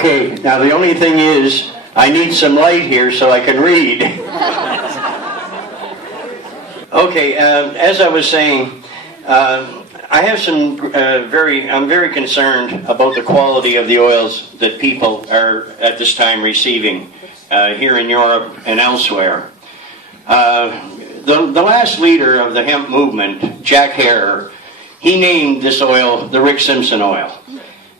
Okay, now the only thing is, I need some light here so I can read. Okay, as I was saying, I have some I'm very concerned about the quality of the oils that people are at this time receiving here in Europe and elsewhere. The last leader of the hemp movement, Jack Herer, he named this oil the Rick Simpson oil.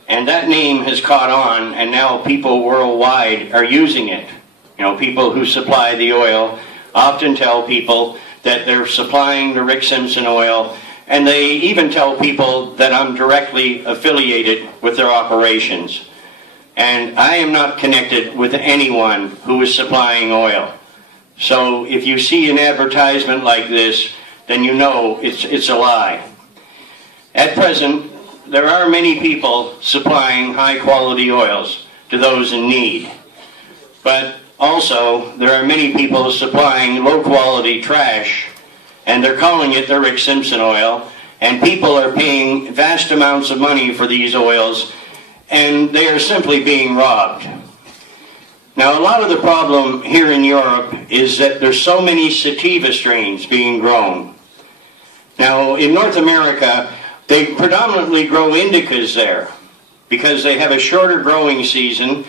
And that name has caught on, and now people worldwide are using it. You know, people who supply the oil often tell people that they're supplying the Rick Simpson oil, and they even tell people that I'm directly affiliated with their operations. And I am not connected with anyone who is supplying oil. So if you see an advertisement like this, then you know it's a lie. At present, there are many people supplying high-quality oils to those in need. But also, there are many people supplying low-quality trash, and they're calling it the Rick Simpson oil, and people are paying vast amounts of money for these oils, and they are simply being robbed. Now, a lot of the problem here in Europe is that there's so many sativa strains being grown. Now, in North America, they predominantly grow indicas there because they have a shorter growing season,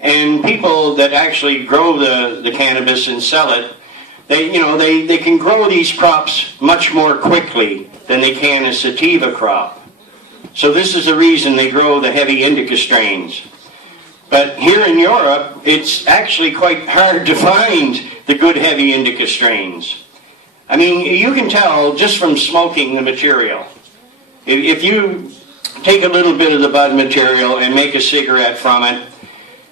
and people that actually grow the cannabis and sell it, they can grow these crops much more quickly than they can a sativa crop. So this is the reason they grow the heavy indica strains. But here in Europe, it's actually quite hard to find the good heavy indica strains. I mean, you can tell just from smoking the material. If you take a little bit of the bud material and make a cigarette from it,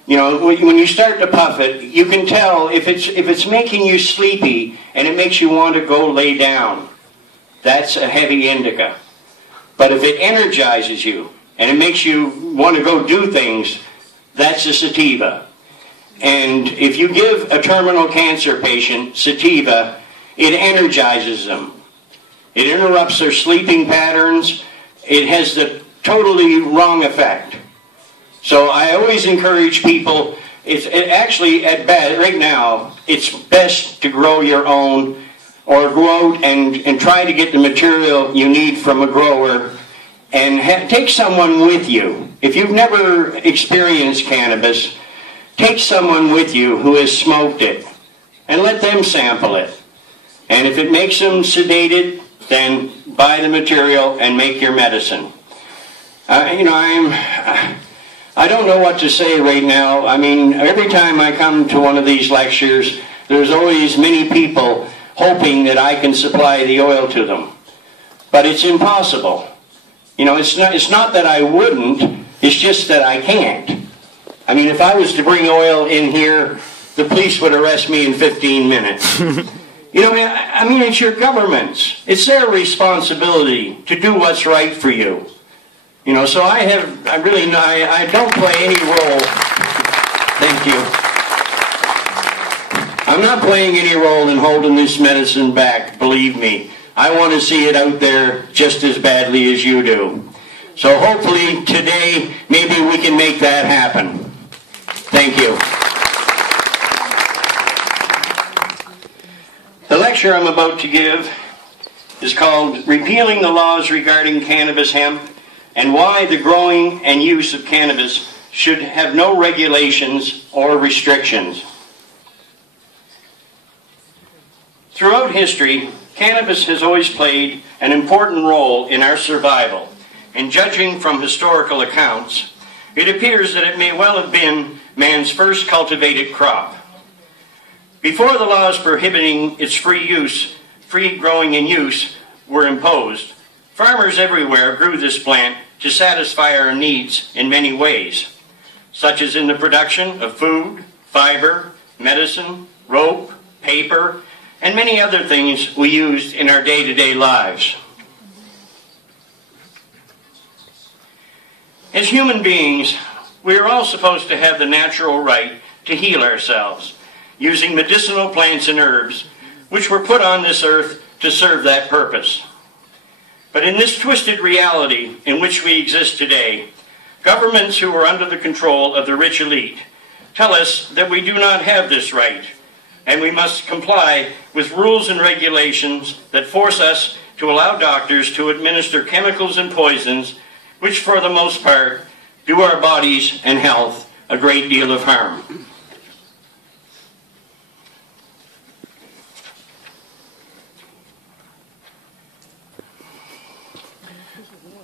you know, when you start to puff it, you can tell if it's making you sleepy and it makes you want to go lay down. That's a heavy indica. But if it energizes you and it makes you want to go do things, that's a sativa. And if you give a terminal cancer patient sativa, it energizes them. It interrupts their sleeping patterns. It has the totally wrong effect. So I always encourage people, right now, it's best to grow your own or go out and try to get the material you need from a grower and take someone with you. If you've never experienced cannabis, take someone with you who has smoked it and let them sample it. And if it makes them sedated, then buy the material and make your medicine. I don't know what to say right now. I mean, every time I come to one of these lectures, there's always many people hoping that I can supply the oil to them. But it's impossible. You know, it's not that I wouldn't, it's just that I can't. I mean, if I was to bring oil in here, the police would arrest me in 15 minutes. You know, I mean, it's your government's. It's their responsibility to do what's right for you. You know, so I don't play any role. Thank you. I'm not playing any role in holding this medicine back, believe me. I want to see it out there just as badly as you do. So hopefully today, maybe we can make that happen. Thank you. The lecture I'm about to give is called Repealing the Laws Regarding Cannabis Hemp and Why the Growing and Use of Cannabis Should Have No Regulations or Restrictions. Throughout history, cannabis has always played an important role in our survival, and judging from historical accounts, it appears that it may well have been man's first cultivated crop. Before the laws prohibiting its free growing and use were imposed, farmers everywhere grew this plant to satisfy our needs in many ways, such as in the production of food, fiber, medicine, rope, paper, and many other things we used in our day-to-day lives. As human beings, we are all supposed to have the natural right to heal ourselves, using medicinal plants and herbs, which were put on this earth to serve that purpose. But in this twisted reality in which we exist today, Governments who are under the control of the rich elite tell us that we do not have this right, and we must comply with rules and regulations that force us to allow doctors to administer chemicals and poisons which, for the most part, do our bodies and health a great deal of harm.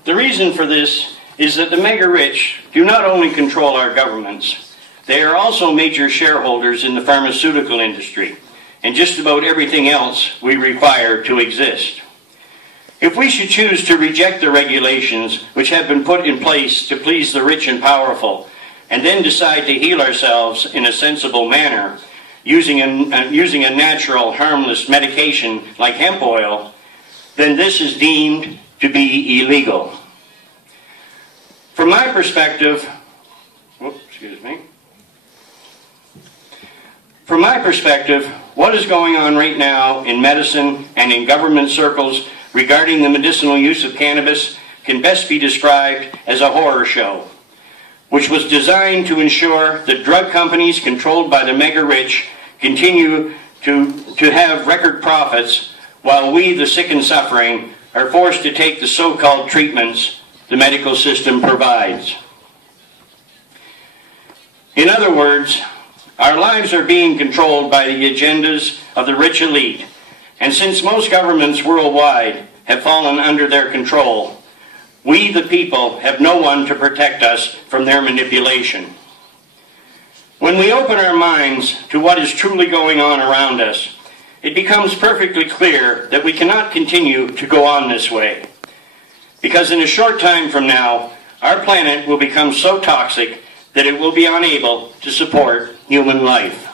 The reason for this is that the mega-rich do not only control our governments, they are also major shareholders in the pharmaceutical industry and just about everything else we require to exist. If we should choose to reject the regulations which have been put in place to please the rich and powerful, and then decide to heal ourselves in a sensible manner, using a natural, harmless medication like hemp oil, then this is deemed to be illegal. From my perspective, what is going on right now in medicine and in government circles regarding the medicinal use of cannabis can best be described as a horror show, which was designed to ensure that drug companies controlled by the mega-rich continue to have record profits, while we, the sick and suffering, are forced to take the so-called treatments the medical system provides. In other words, our lives are being controlled by the agendas of the rich elite, and since most governments worldwide have fallen under their control, we, the people, have no one to protect us from their manipulation. When we open our minds to what is truly going on around us, it becomes perfectly clear that we cannot continue to go on this way. Because in a short time from now, our planet will become so toxic that it will be unable to support human life.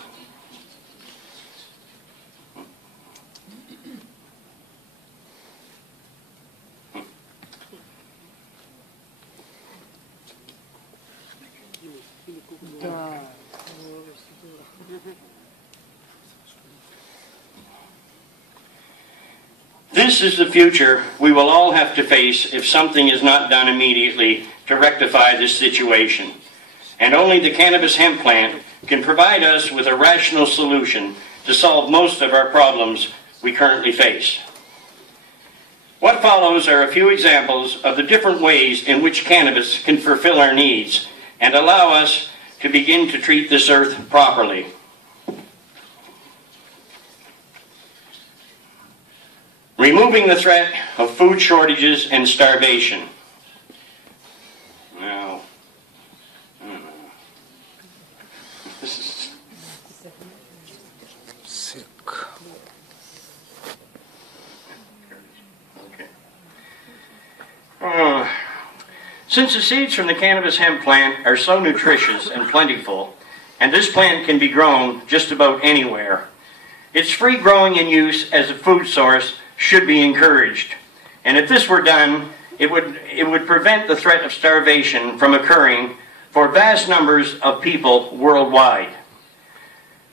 This is the future we will all have to face if something is not done immediately to rectify this situation. And only the cannabis hemp plant can provide us with a rational solution to solve most of our problems we currently face. What follows are a few examples of the different ways in which cannabis can fulfill our needs and allow us to begin to treat this earth properly. Removing the threat of food shortages and starvation. Now, this is sick. Okay. Since the seeds from the cannabis hemp plant are so nutritious and plentiful, and this plant can be grown just about anywhere, its free growing and use as a food source should be encouraged. And if this were done, it would prevent the threat of starvation from occurring for vast numbers of people worldwide.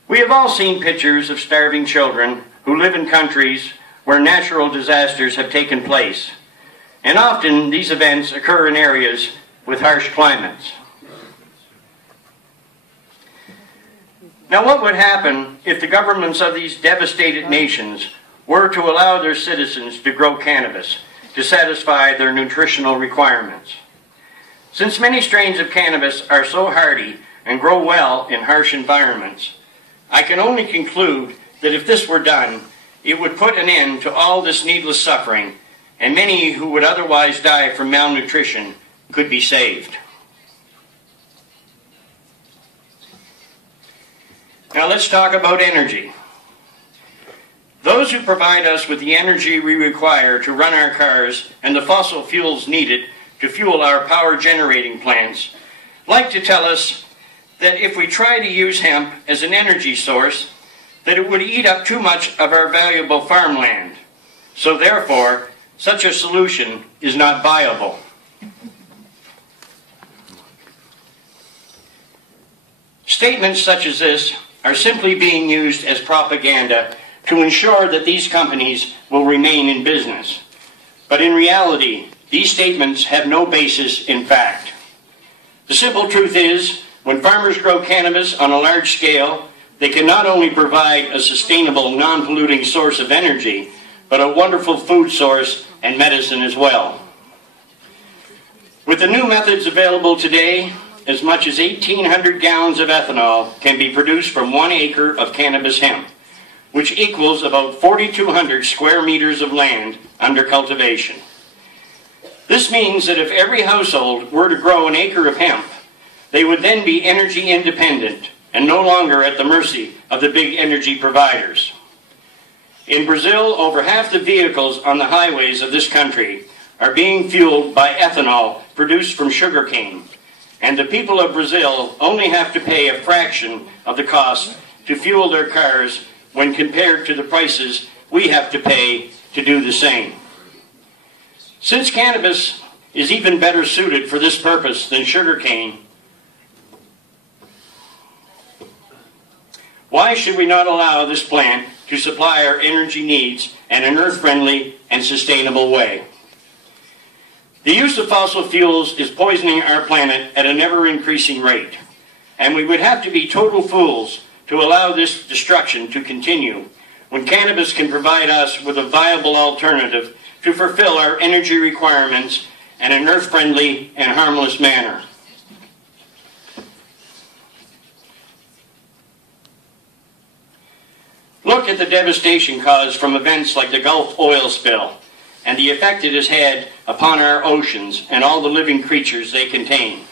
We have all seen pictures of starving children who live in countries where natural disasters have taken place. And often these events occur in areas with harsh climates. Now, what would happen if the governments of these devastated nations were to allow their citizens to grow cannabis to satisfy their nutritional requirements? Since many strains of cannabis are so hardy and grow well in harsh environments, I can only conclude that if this were done, it would put an end to all this needless suffering, and many who would otherwise die from malnutrition could be saved. Now let's talk about energy. Those who provide us with the energy we require to run our cars and the fossil fuels needed to fuel our power generating plants like to tell us that if we try to use hemp as an energy source, that it would eat up too much of our valuable farmland. So therefore, such a solution is not viable. Statements such as this are simply being used as propaganda to ensure that these companies will remain in business. But in reality, these statements have no basis in fact. The simple truth is, when farmers grow cannabis on a large scale, they can not only provide a sustainable, non-polluting source of energy, but a wonderful food source and medicine as well. With the new methods available today, as much as 1,800 gallons of ethanol can be produced from 1 acre of cannabis hemp, which equals about 4,200 square meters of land under cultivation. This means that if every household were to grow an acre of hemp, they would then be energy independent and no longer at the mercy of the big energy providers. In Brazil, over half the vehicles on the highways of this country are being fueled by ethanol produced from sugarcane, and the people of Brazil only have to pay a fraction of the cost to fuel their cars when compared to the prices we have to pay to do the same. Since cannabis is even better suited for this purpose than sugarcane, why should we not allow this plant to supply our energy needs in an earth-friendly and sustainable way? The use of fossil fuels is poisoning our planet at an ever-increasing rate, and we would have to be total fools to allow this destruction to continue when cannabis can provide us with a viable alternative to fulfill our energy requirements in an earth-friendly and harmless manner. Look at the devastation caused from events like the Gulf oil spill and the effect it has had upon our oceans and all the living creatures they contain.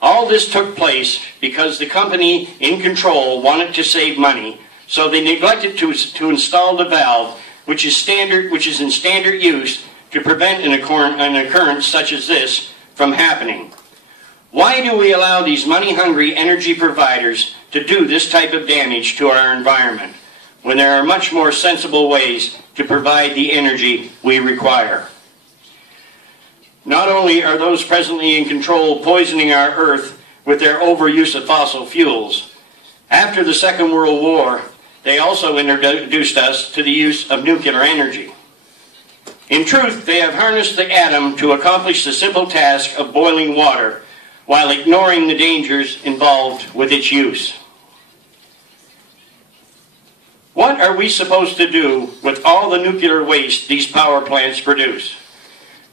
All this took place because the company in control wanted to save money, so they neglected to install the valve which is in standard use to prevent an occurrence such as this from happening. Why do we allow these money-hungry energy providers to do this type of damage to our environment when there are much more sensible ways to provide the energy we require? Not only are those presently in control poisoning our earth with their overuse of fossil fuels, after the Second World War, they also introduced us to the use of nuclear energy. In truth, they have harnessed the atom to accomplish the simple task of boiling water while ignoring the dangers involved with its use. What are we supposed to do with all the nuclear waste these power plants produce?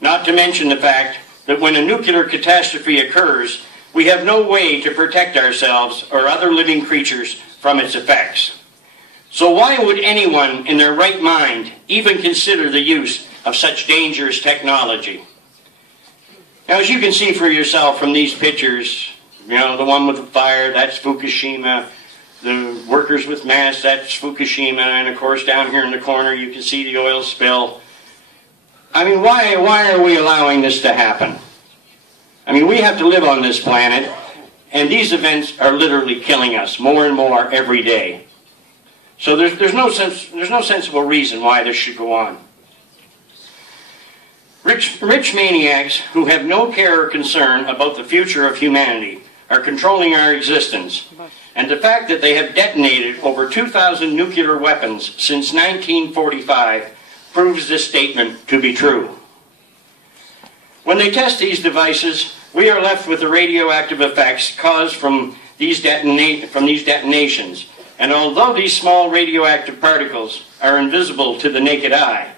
Not to mention the fact that when a nuclear catastrophe occurs, we have no way to protect ourselves or other living creatures from its effects. So why would anyone in their right mind even consider the use of such dangerous technology? Now, as you can see for yourself from these pictures, you know, the one with the fire, that's Fukushima. The workers with masks, that's Fukushima. And of course, down here in the corner, you can see the oil spill. I mean, why are we allowing this to happen? I mean, we have to live on this planet, and these events are literally killing us more and more every day. So there's no sensible reason why this should go on. Rich maniacs who have no care or concern about the future of humanity are controlling our existence. And the fact that they have detonated over 2,000 nuclear weapons since 1945 proves this statement to be true. When they test these devices, we are left with the radioactive effects caused from these detonations. And although these small radioactive particles are invisible to the naked eye,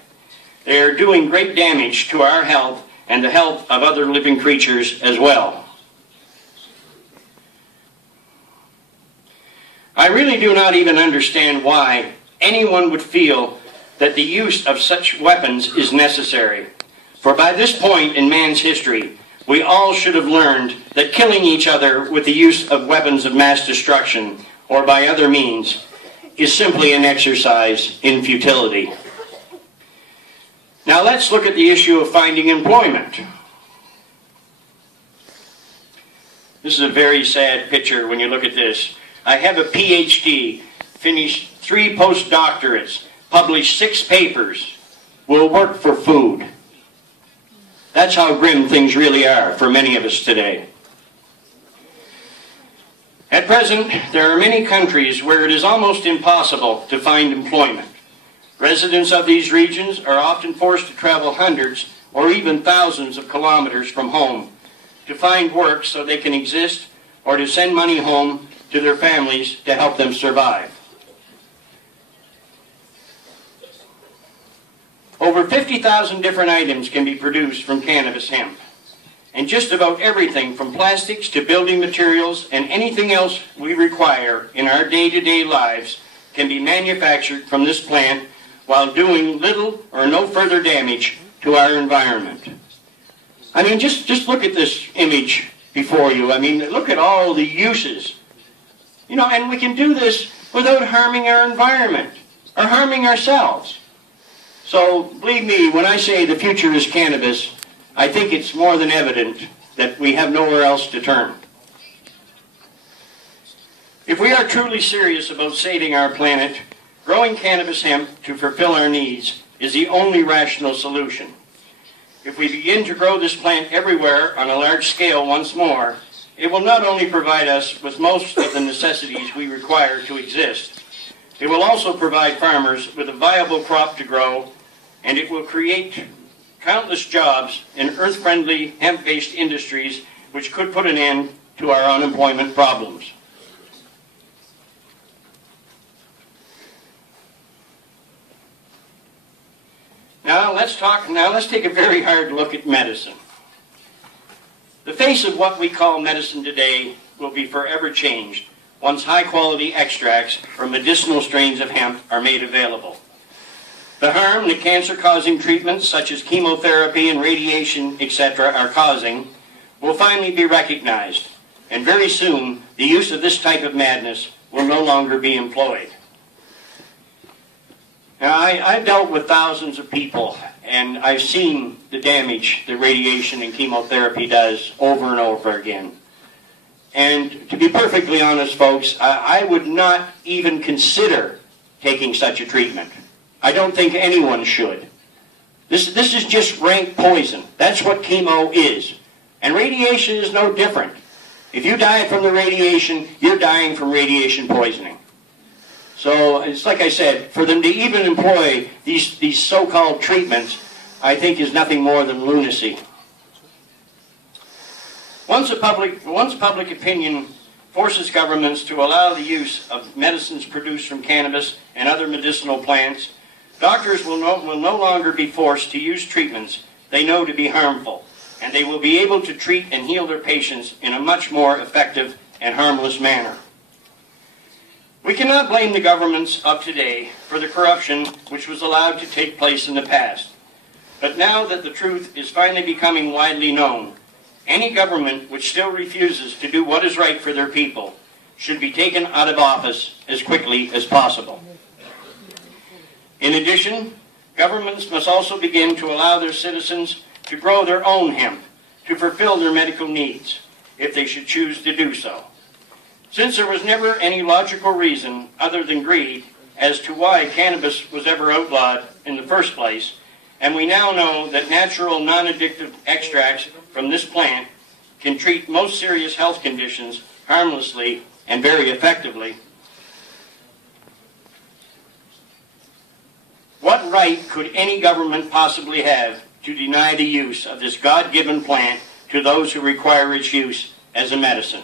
they are doing great damage to our health and the health of other living creatures as well. I really do not even understand why anyone would feel that the use of such weapons is necessary. For by this point in man's history, we all should have learned that killing each other with the use of weapons of mass destruction or by other means is simply an exercise in futility. Now let's look at the issue of finding employment. This is a very sad picture when you look at this. I have a PhD, finished 3 postdoctorates, published 6 papers, will work for food. That's how grim things really are for many of us today. At present, there are many countries where it is almost impossible to find employment. Residents of these regions are often forced to travel hundreds or even thousands of kilometers from home to find work so they can exist or to send money home to their families to help them survive. Over 50,000 different items can be produced from cannabis hemp. And just about everything from plastics to building materials and anything else we require in our day-to-day lives can be manufactured from this plant while doing little or no further damage to our environment. I mean, just look at this image before you. I mean, look at all the uses. You know, and we can do this without harming our environment or harming ourselves. So, believe me, when I say the future is cannabis, I think it's more than evident that we have nowhere else to turn. If we are truly serious about saving our planet, growing cannabis hemp to fulfill our needs is the only rational solution. If we begin to grow this plant everywhere on a large scale once more, it will not only provide us with most of the necessities we require to exist, it will also provide farmers with a viable crop to grow, and it will create countless jobs in earth-friendly hemp-based industries which could put an end to our unemployment problems. Now let's take a very hard look at medicine. The face of what we call medicine today will be forever changed once high-quality extracts from medicinal strains of hemp are made available. The harm that cancer-causing treatments such as chemotherapy and radiation, etc. are causing will finally be recognized, and very soon the use of this type of madness will no longer be employed. Now, I've dealt with thousands of people, and I've seen the damage that radiation and chemotherapy does over and over again. And to be perfectly honest, folks, I would not even consider taking such a treatment. I don't think anyone should. This is just rank poison. That's what chemo is. And radiation is no different. If you die from the radiation, you're dying from radiation poisoning. So it's like I said, for them to even employ these so-called treatments, I think is nothing more than lunacy. Once public opinion forces governments to allow the use of medicines produced from cannabis and other medicinal plants, doctors will no longer be forced to use treatments they know to be harmful, and they will be able to treat and heal their patients in a much more effective and harmless manner. We cannot blame the governments of today for the corruption which was allowed to take place in the past. But now that the truth is finally becoming widely known, any government which still refuses to do what is right for their people should be taken out of office as quickly as possible. In addition, governments must also begin to allow their citizens to grow their own hemp to fulfill their medical needs, if they should choose to do so. Since there was never any logical reason other than greed as to why cannabis was ever outlawed in the first place, and we now know that natural non-addictive extracts from this plant can treat most serious health conditions harmlessly and very effectively, what right could any government possibly have to deny the use of this God-given plant to those who require its use as a medicine?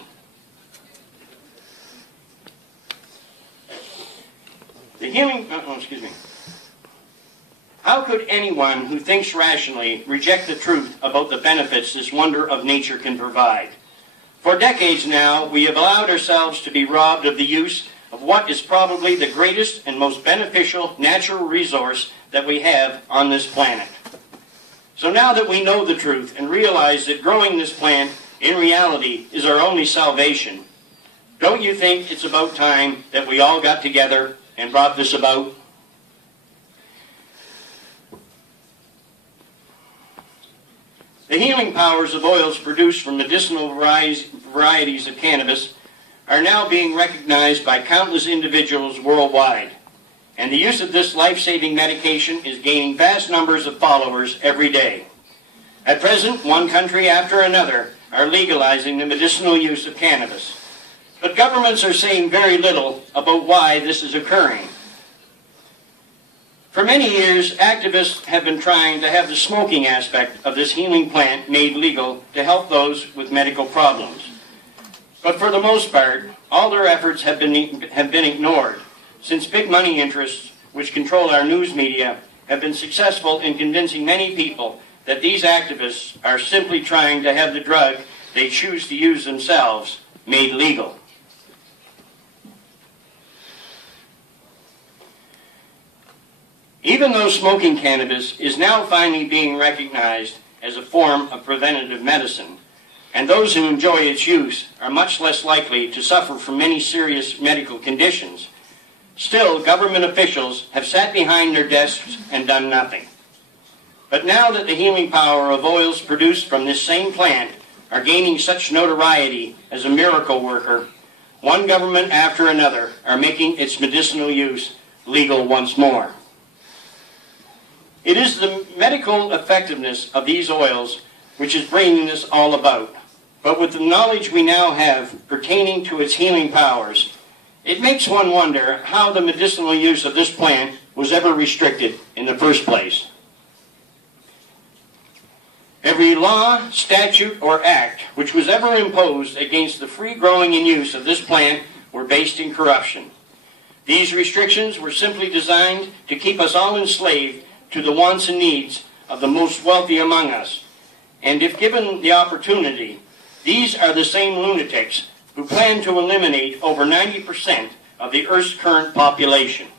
How could anyone who thinks rationally reject the truth about the benefits this wonder of nature can provide? For decades now, we have allowed ourselves to be robbed of the use of what is probably the greatest and most beneficial natural resource that we have on this planet. So now that we know the truth and realize that growing this plant in reality is our only salvation, don't you think it's about time that we all got together and brought this about? The healing powers of oils produced from medicinal varieties of cannabis are now being recognized by countless individuals worldwide, and the use of this life-saving medication is gaining vast numbers of followers every day. At present, one country after another are legalizing the medicinal use of cannabis, but governments are saying very little about why this is occurring. For many years, activists have been trying to have the smoking aspect of this healing plant made legal to help those with medical problems. But for the most part, all their efforts have been ignored, since big money interests, which control our news media, have been successful in convincing many people that these activists are simply trying to have the drug they choose to use themselves made legal. Even though smoking cannabis is now finally being recognized as a form of preventative medicine, and those who enjoy its use are much less likely to suffer from many serious medical conditions, still government officials have sat behind their desks and done nothing. But now that the healing power of oils produced from this same plant are gaining such notoriety as a miracle worker, one government after another are making its medicinal use legal once more. It is the medical effectiveness of these oils which is bringing this all about. But with the knowledge we now have pertaining to its healing powers, it makes one wonder how the medicinal use of this plant was ever restricted in the first place. Every law, statute, or act which was ever imposed against the free growing and use of this plant were based in corruption. These restrictions were simply designed to keep us all enslaved to the wants and needs of the most wealthy among us. And if given the opportunity, these are the same lunatics who plan to eliminate over 90% of the Earth's current population.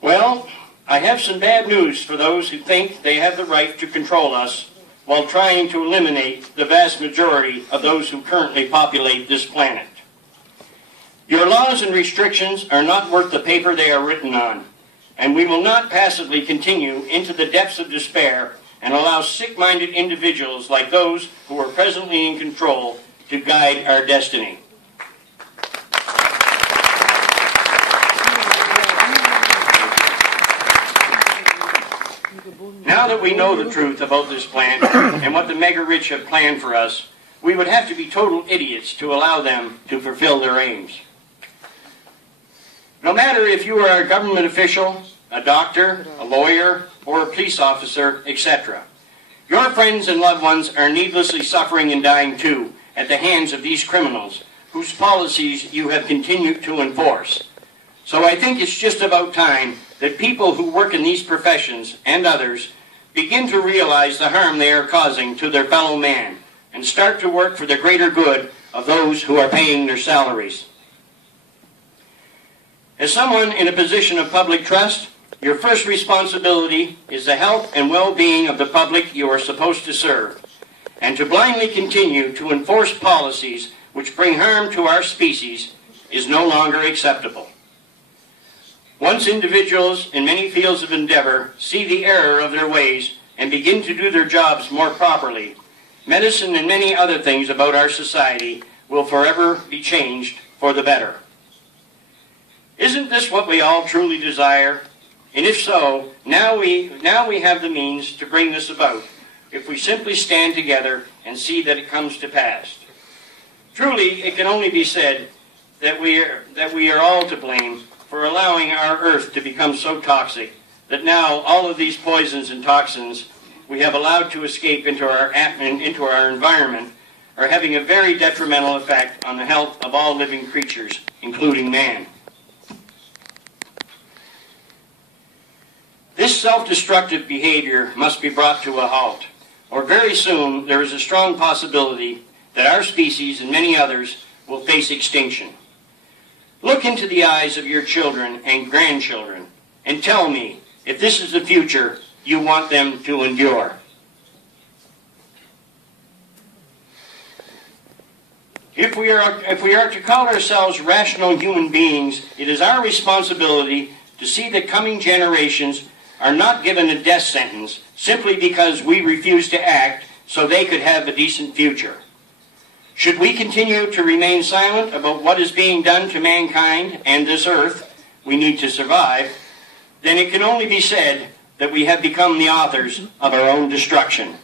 Well, I have some bad news for those who think they have the right to control us while trying to eliminate the vast majority of those who currently populate this planet. Your laws and restrictions are not worth the paper they are written on, and we will not passively continue into the depths of despair and allow sick-minded individuals like those who are presently in control to guide our destiny. Now that we know the truth about this plant and what the mega-rich have planned for us, we would have to be total idiots to allow them to fulfill their aims. No matter if you are a government official, a doctor, a lawyer, or a police officer, etc., your friends and loved ones are needlessly suffering and dying too at the hands of these criminals whose policies you have continued to enforce. So I think it's just about time that people who work in these professions and others begin to realize the harm they are causing to their fellow man and start to work for the greater good of those who are paying their salaries. As someone in a position of public trust, your first responsibility is the health and well-being of the public you are supposed to serve, and to blindly continue to enforce policies which bring harm to our species is no longer acceptable. Once individuals in many fields of endeavor see the error of their ways and begin to do their jobs more properly, medicine and many other things about our society will forever be changed for the better. Isn't this what we all truly desire? And if so, now we have the means to bring this about, if we simply stand together and see that it comes to pass. Truly, it can only be said that we are all to blame for allowing our earth to become so toxic that now all of these poisons and toxins we have allowed to escape into our environment are having a very detrimental effect on the health of all living creatures, including man. This self-destructive behavior must be brought to a halt, or very soon there is a strong possibility that our species and many others will face extinction. Look into the eyes of your children and grandchildren and tell me if this is the future you want them to endure. If we are to call ourselves rational human beings, it is our responsibility to see that coming generations are not given a death sentence simply because we refuse to act so they could have a decent future. Should we continue to remain silent about what is being done to mankind and this earth we need to survive, then it can only be said that we have become the authors of our own destruction.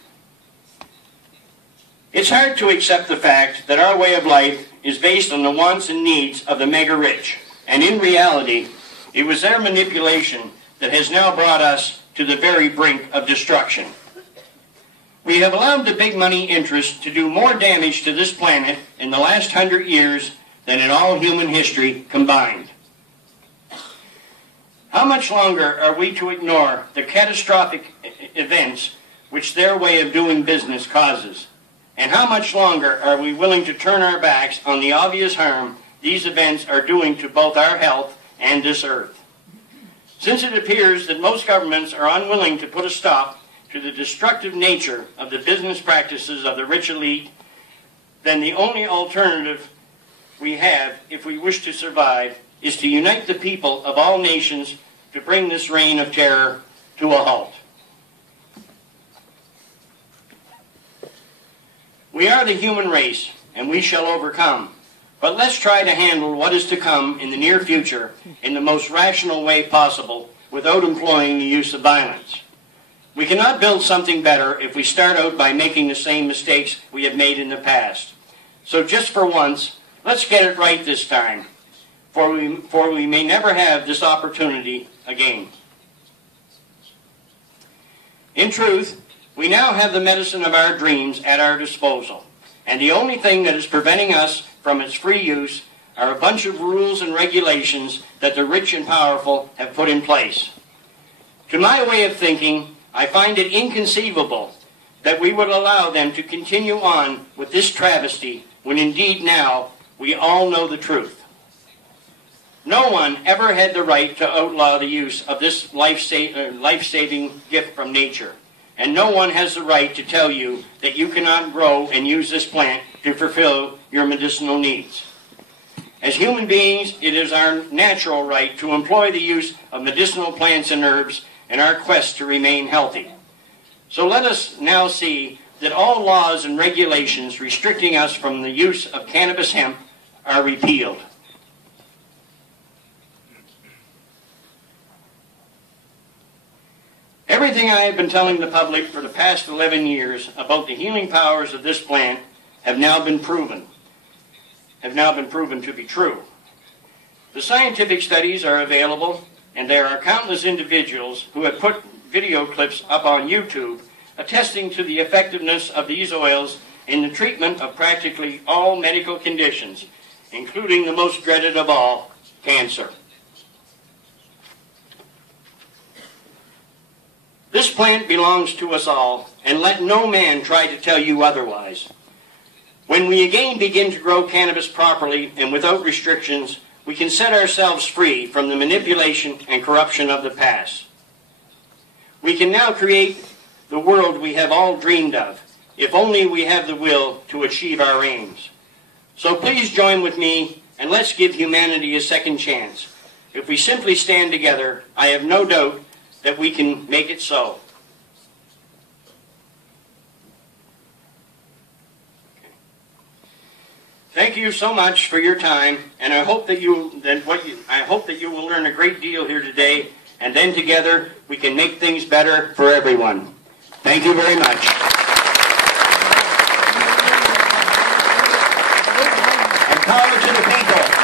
It's hard to accept the fact that our way of life is based on the wants and needs of the mega-rich, and in reality, It was their manipulation that has now brought us to the very brink of destruction. We have allowed the big money interests to do more damage to this planet in the last 100 years than in all human history combined. How much longer are we to ignore the catastrophic events which their way of doing business causes? And how much longer are we willing to turn our backs on the obvious harm these events are doing to both our health and this earth? Since it appears that most governments are unwilling to put a stop to the destructive nature of the business practices of the rich elite, then the only alternative we have, if we wish to survive, is to unite the people of all nations to bring this reign of terror to a halt. We are the human race, and we shall overcome. But let's try to handle what is to come in the near future in the most rational way possible without employing the use of violence. We cannot build something better if we start out by making the same mistakes we have made in the past. So just for once, let's get it right this time, for we may never have this opportunity again. In truth, we now have the medicine of our dreams at our disposal, and the only thing that is preventing us from its free use are a bunch of rules and regulations that the rich and powerful have put in place. To my way of thinking, I find it inconceivable that we would allow them to continue on with this travesty when indeed now we all know the truth. No one ever had the right to outlaw the use of this life-saving gift from nature, and no one has the right to tell you that you cannot grow and use this plant to fulfill your medicinal needs. As human beings, it is our natural right to employ the use of medicinal plants and herbs in our quest to remain healthy. So let us now see that all laws and regulations restricting us from the use of cannabis hemp are repealed. Everything I have been telling the public for the past 11 years about the healing powers of this plant have now been proven to be true. The scientific studies are available, and there are countless individuals who have put video clips up on YouTube attesting to the effectiveness of these oils in the treatment of practically all medical conditions, including the most dreaded of all, cancer. This plant belongs to us all, and let no man try to tell you otherwise. When we again begin to grow cannabis properly and without restrictions, we can set ourselves free from the manipulation and corruption of the past. We can now create the world we have all dreamed of, if only we have the will to achieve our aims. So please join with me, and let's give humanity a second chance. If we simply stand together, I have no doubt that we can make it so. Thank you so much for your time, and I hope that you will learn a great deal here today, and then together we can make things better for everyone. Thank you very much. And power to the people.